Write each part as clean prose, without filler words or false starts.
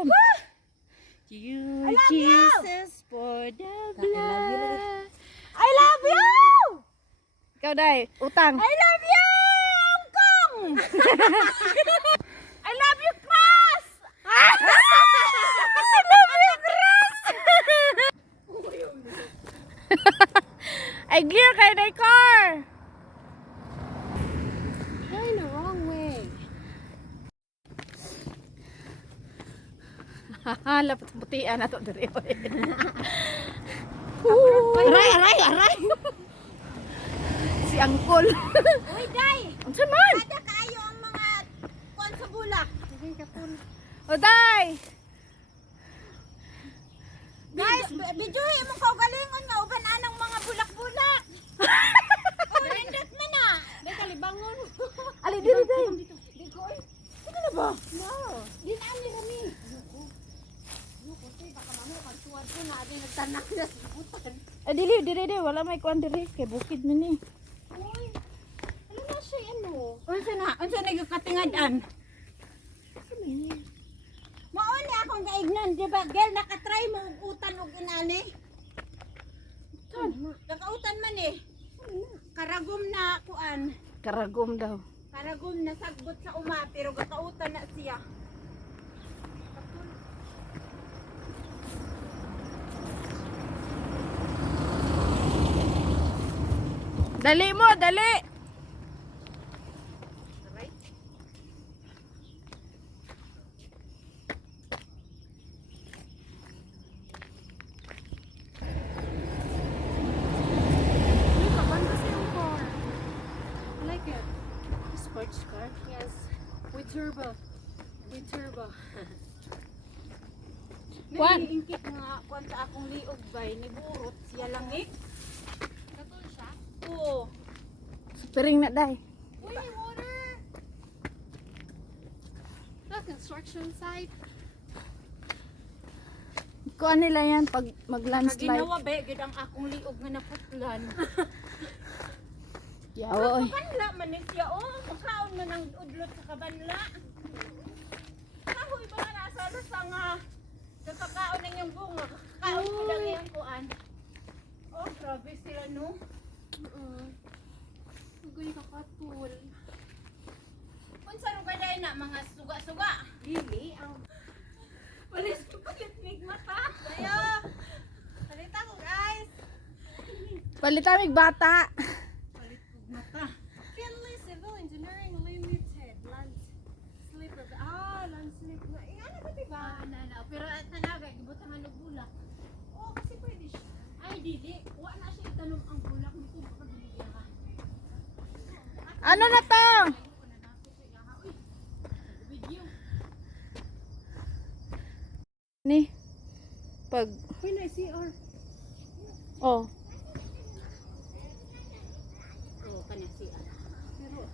Come. You, Jesus, for the blood. I love you! Ikaw, Day. Utang. I love you, Hong Kong! I love you, Cross! I love you, Cross! Ay, gear kay Day car. You're in the wrong way. Haha, lapot putian na ito. Aray! Si Angkol. Uy, Day! Ang man? Kada kaayo ang mga kuwan sa bulak. O, Day. Guys, bidyuhin mo kaugalingon nga uban anang mga bulak-bulak. Oh, nindot man na. Day, kalibangon. Ali, diri, Day. Di ko, eh. Ano na ba? No. Di na ni Rami. Baka mamaya pagsuwad ko na ating nagtanak na sa butan. Eh, dili. Wala may kuan diri. Kay bukid man ni. Uy, ano na siya ano? Unsa na? Unsa nagkatingadan? Maon ni akong gaignan, di ba? Girl, nakatry mo og utan og inani. Nakautan man eh. Karagom na kuan. Karagom daw. Karagom na sagbot sa uma pero gakautan na siya. Dali mo, dali. I like it. Sports car? Yes. With turbo. Kuan. Naiingkit nga kuan sa akong liog bay, nagurot siya lang eh. Katol siya? Oo. Piring na, Day. Uy, water! The construction site. Kuan nila yan pag mag-landslide. Ginawa ba, gid ang akong liog nga naputlan. Yawa, oy. Kabanla man ni siya, oh. Makaon man ang udlot sa kabanla. Kahoy ba nga nasa lasa nga kakakaon ng yung bunga. Kaon ko lang yung kuan. Oh, grabe sila, no? Ugoy kakatul. Unsa ro ba dai na mga suga-suga? Dili ang Walis ko palit mig mata. Ayo. Salita ko, guys. Palitamig bata. Palit ko mata. Finley Civil Engineering Limited. Landslip. Landslip na. Ano ba diba? Pero tanaga gibutangan og bulak. Oh, kasi pwede siya. Ay, dili. Wa na siya itanong ang bulak nito baka dili ka. Ano na to? Ni. Pag Uy, na CR. oh, Oo, kanya CR. Pero,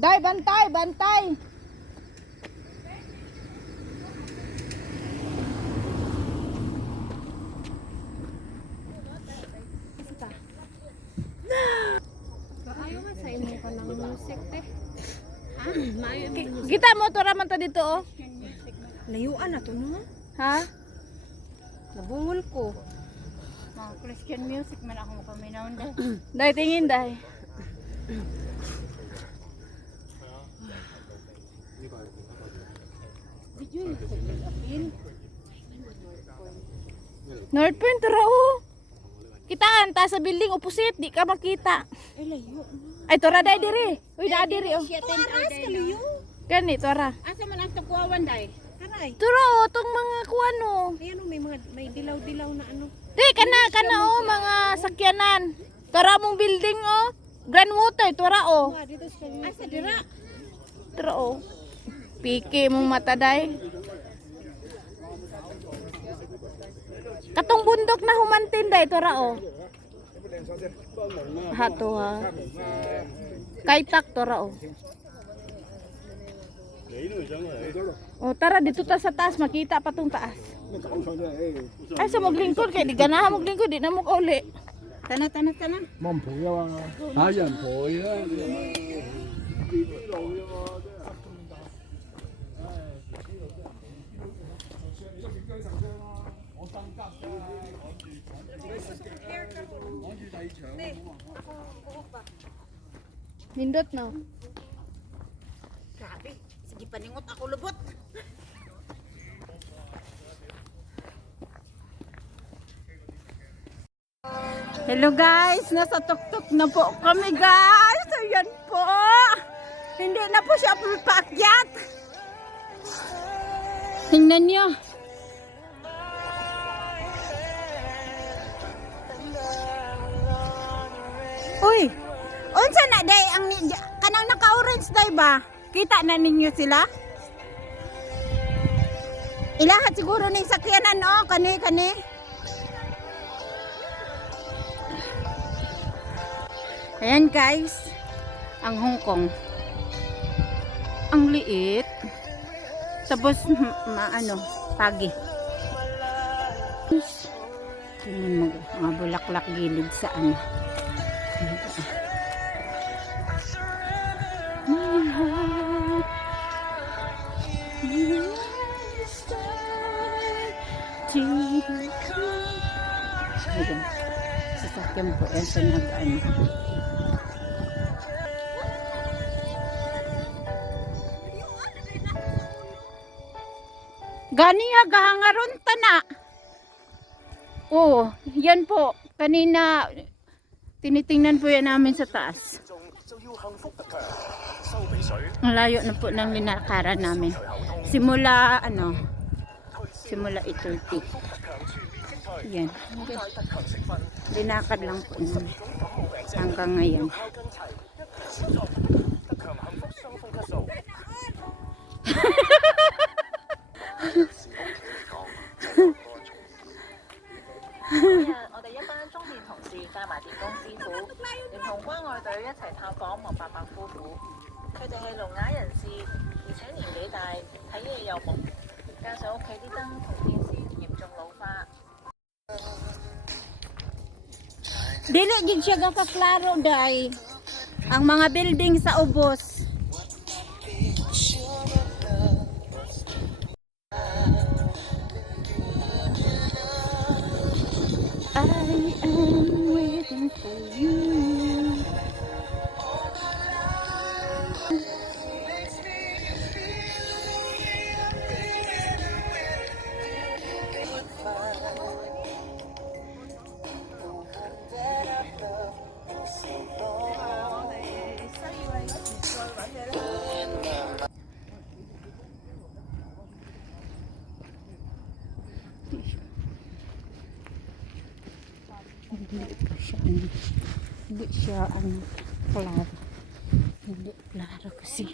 Day, bantay. ayaw nga sa inyo ka ng music, te. Ha? Maayo ang music. Kita mo to raman ta dito, oh. Layuan na to, no? Ha? Nabungol ko. Mga Christian music man ako mapaminaw na. Day, tingin, Day. Did you appeal? North Point ra, oh. Kitaan ta sa building opposite, di ka makita. Ay, layo. Ay, tora day diri. Uy, da diri, oh. Aras ka layo. Gani, tora. Asa man ang tukwawan, day? Karay. Tura, oh, tong mga kuano. Ayan, may dilaw-dilaw na ano. Di, kana, oh, mga sakyanan. Tora mong building, oh. Grand Water, tora, oh. Dito sa ay, sa dira. Tora, oh. Piki mong mata, day. Katong bundok na humantin, day, tora, oh. Hato, ha. Kaitak, tora, oh. Oh, tara, dito ta sa taas, makita pa tong taas. Ay, sa maglingkod, kaya di ganahan maglingkod, di na mo kauli. Tana, tana, tana. 望唔抱啊嘛，嚇有人抱啊！啲路啫嘛，Nindot no. Grabe. Sige, paningot ako lubot. Hello guys, nasa tuktok na po kami guys. Ayan po. Hindi na po siya paakyat. Tingnan niyo. Uy, unsa na day ang kanang naka-orange day ba? Kita na ninyo sila? Ilahat siguro ning sakyanan oh, kani. Ayan guys, ang Hong Kong. Ang liit. Tapos pagi. Tingnan mo mga bulaklak gilid sa ano. Ayan. Sasakyan po yan sa nag-ano. Ganiya gahangaron tana. Oh, yan po. Kanina tinitingnan po yan namin sa taas. Ang layo na po ng linakaran namin. Simula ito. Yan. Linakad lang po namin. Hanggang ngayon. Dili gid siya gakaklaro day. Ang mga building sa ubos. I am waiting for you. Hindi siya klaro. Hindi klaro kasi.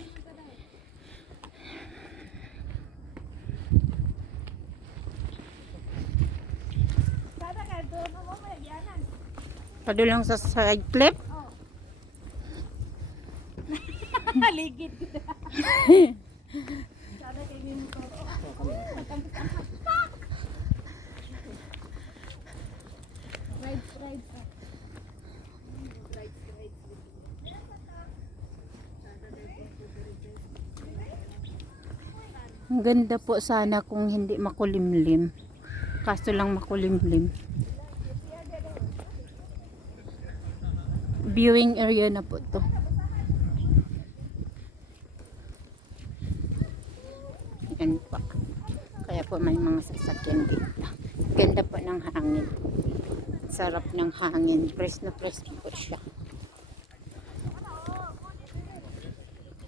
Padulang sa side clip. Ligid. Ang ganda po sana kung hindi makulimlim. Kaso lang makulimlim. Viewing area na po to. Yan po. Kaya po may mga sasakyan dito. Ganda po ng hangin. Sarap ng hangin. Press na press po siya.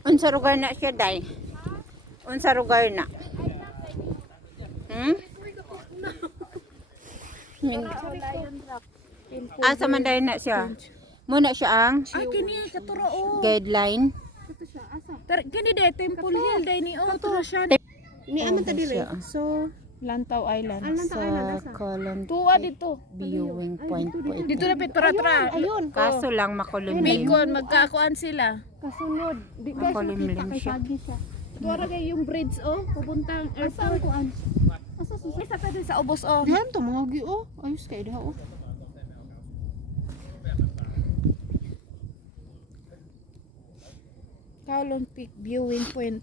Unsa lugar na siya, day? Unsa lugar na? Sa Manday na siya. Muna siya ang Kini katuro o. guideline. Kini de Temple Hill day ni o. Katuro siya. Ni aman ta dire. So Lantaw Island. Sa Colon Tuwa dito. viewing point po ito. Dito na Petra. Ayun, Kaso lang makulimlim. Bicon magkakuan sila. kasunod. Di guys, Makulimlim makita kay siya. Sagi siya. Tuwa ra kay yung bridge o. Pupuntang Saan airport. kuan? Asa susunod? Isa pa din sa ubos o. Diyan to mga gi oh. Ayos kay diha oh. Kowloon Peak Viewing Point.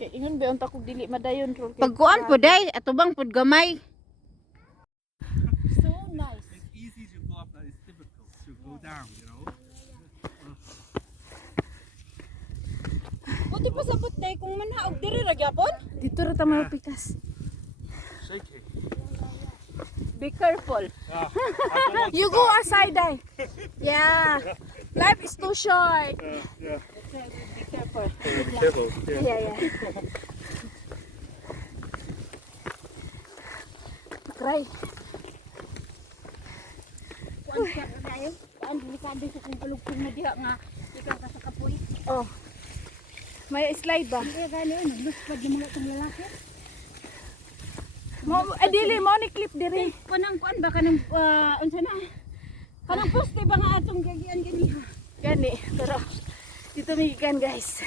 Okay, ingon ba unta kog dili madayon ro. Pagkuan po day, atubang pud gamay. So nice. It's easy to go up, but it's difficult to go down, you know. Buti pa sabot day kung manhaog diri ra gyapon. Dito ra ta mapikas. Shaking. Be careful. You go aside, Day. Yeah. Life is too short. Yeah. Be careful. Be careful. Yeah, yeah. Cry. Kuan ka dayo. Kuan delikado sa kung kalugtong na diha nga ikaw ka sa kapoy. Oh. May slide ba? Hindi gani nagluspad ng mga tong lalaki. Mo dili mo ni clip diri. Kanang kuan ba kanang unsa na? Kanang poste ba nga atong gagian ganiha? Gani, pero dito migikan, guys.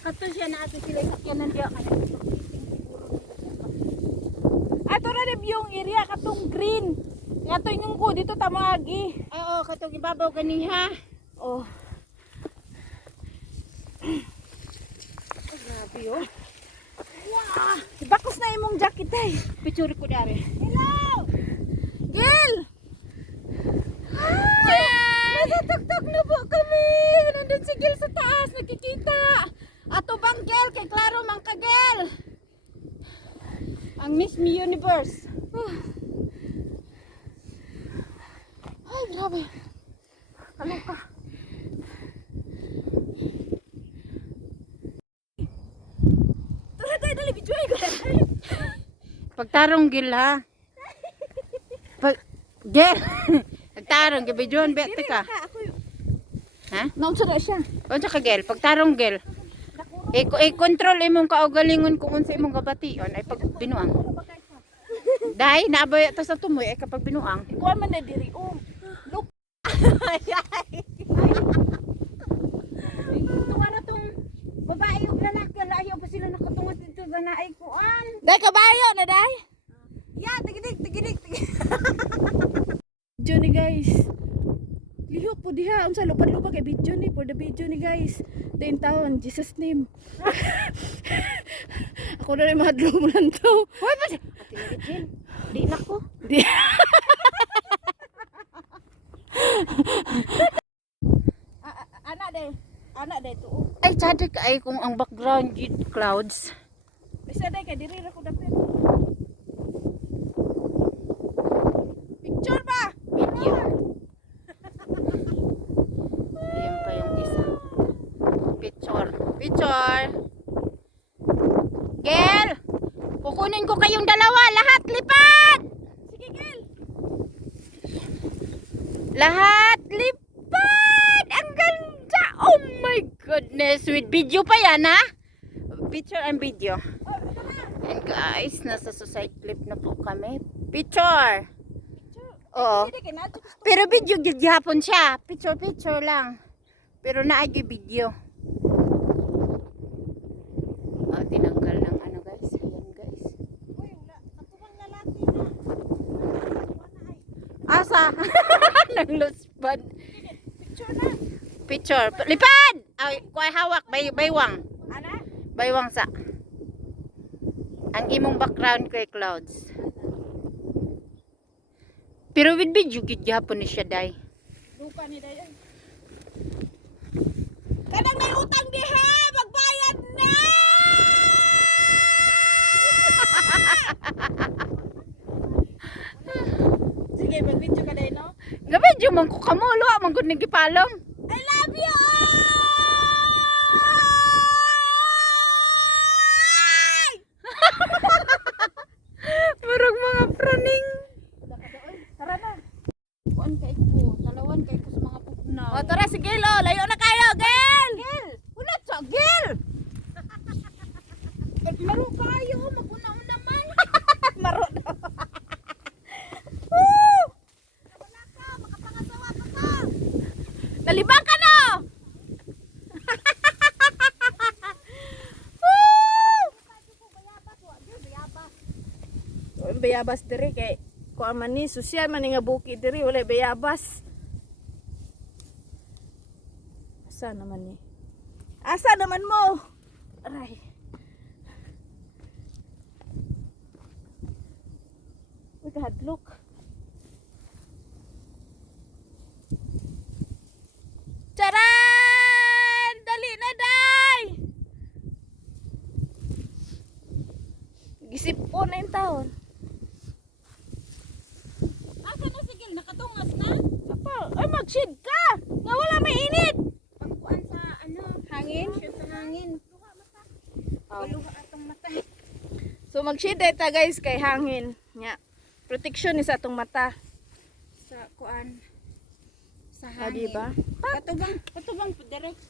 Kato siya na ato sila sakyanan diha kanang Ato ra ni yung area katong green. Nga to yung ko dito tamagi. oo, katong ibabaw ganiha. Oh. Grabe oh. Wow! Bakos na imong jacket ay. Picture ko dari. Hello! Gil! Natutugtog na po kami. Nandun si Gil sa taas, nakikita. Ato bang Gil, kay klaro mang ka Gil. Ang Miss Me Universe. Ay, grabe. Kaluka. Tara tayo, dali, video ko. Pagtarong Gil ha. Gil. Pagtarong, gabidyon, bete ka. Ha? Naunsa na siya. Unsa ka Gil? Pagtarong Gil. I-control imong kaugalingon kung unsa imong gabation ay pag binuang. Dai, naabay ta sa tumoy ay kapag binuang. Kuha man na diri. Oh, look. Tuwa na tong babae ug lalaki, layo pa sila nakatungod dito sa naay kuan. Day, kabayo na, day. Ya, tigidik. Video ni guys. Lihok po diha. Unsa lupad-lupad kay video ni. For the video ni guys. Dain taon. Jesus name. Ako na rin mahadlo mo lang to. Hoy pa. Ate Gil. Di na ko. Di. Anak day to. Ay, sada ka ay kung ang background gid clouds. Bisa day kay diri ra ko dapit. Picture ba? Video. Ayan pa yung isa. Picture. Gel! Kukunin ko kayong dalawa. Lahat lipad! Sige, Gil. Lahat lipad! Ang ganda! Oh my goodness! With video pa yan ha? Picture and video. And guys, nasa suicide clip na po kami. Picture! Oo. Hindi kay nadto gusto. Pero video gyapon siya. Picture lang. Pero naagi video. Ah, tinanggal ng ano guys. Ayan guys. Uy, wala. Katubang lalaki na. Asa? Naglusbad. Picture na. Picture. Lipad! Ay, kuhay hawak. Baywang. Ana? Baywang sa. Ang imong background kay clouds. Pero with video gyapon ni siya day. Lupa ni day. Kadang may utang diha, magbayad na. Sige, mag-video ka day, no? Ga-video man ko kamulo, man gud nagipalong. I love you! Murag mga praning. Tara na. Kuan kay ko, talawan kay ko sa mga pugnaw. O, tara, sige, lo. Layo na kayo, Gil! Gil! Unat sa Gil! Maro kayo, magunaw naman. Maro na. Nalibad bayabas diri kay kuan man ni sosyal man ni nga bukid diri wala bayabas. Asa naman ni? Asa naman mo? Aray. Uy, kahadlok. Charan! Dali na, day! Gisipon na yung taon. Asa na sigil nakatungas na? Apa? Ay, mag-shade ka! Nga wala may init! Pagkuan sa ano? Hangin? Shoot sa hangin. Luha mata. Oh. Luha atong mata. So, mag-shade ta guys kay hangin. Nya. Protection ni sa atong mata. Sa kuan. Sa Ah, hangin. diba? Patubang direct.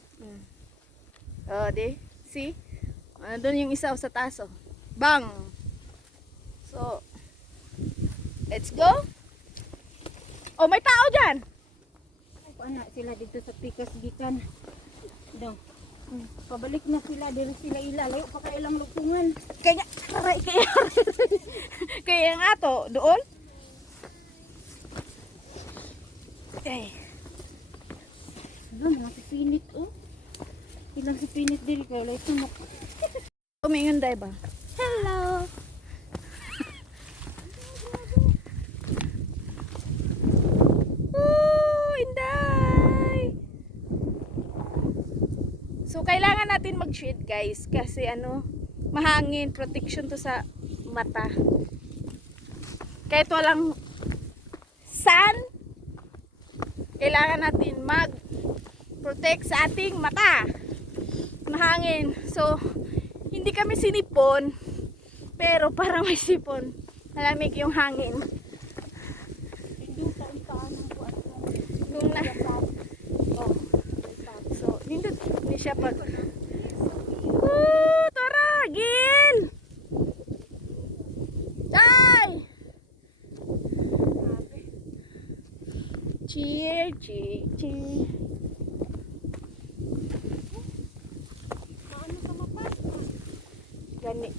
Oh, di. See? Doon yung isa sa taas, oh. Bang! So, let's go. Oh, may tao dyan. Kuan na sila dito sa pikas gikan. Daw. Pabalik na sila diri sila ilalayo pa kay ilang lukungan. Kaya, aray, kaya. Kaya nga to, doon. Okay. Ano mga sipinit oh. Ilang sipinit diri kay wala ito Tumingon day ba? Hello. Inday. So kailangan natin mag-shade guys kasi ano, mahangin, protection to sa mata. Kahit walang sun, kailangan natin mag-protect sa ating mata. Mahangin. So hindi kami sinipon, pero parang may sipon. Malamig yung hangin. Kung na, oh. So, nindot ni siya pag. Tara, Gil! Ay! Cheer, cheer, cheer. Ano sa mapa? Gani.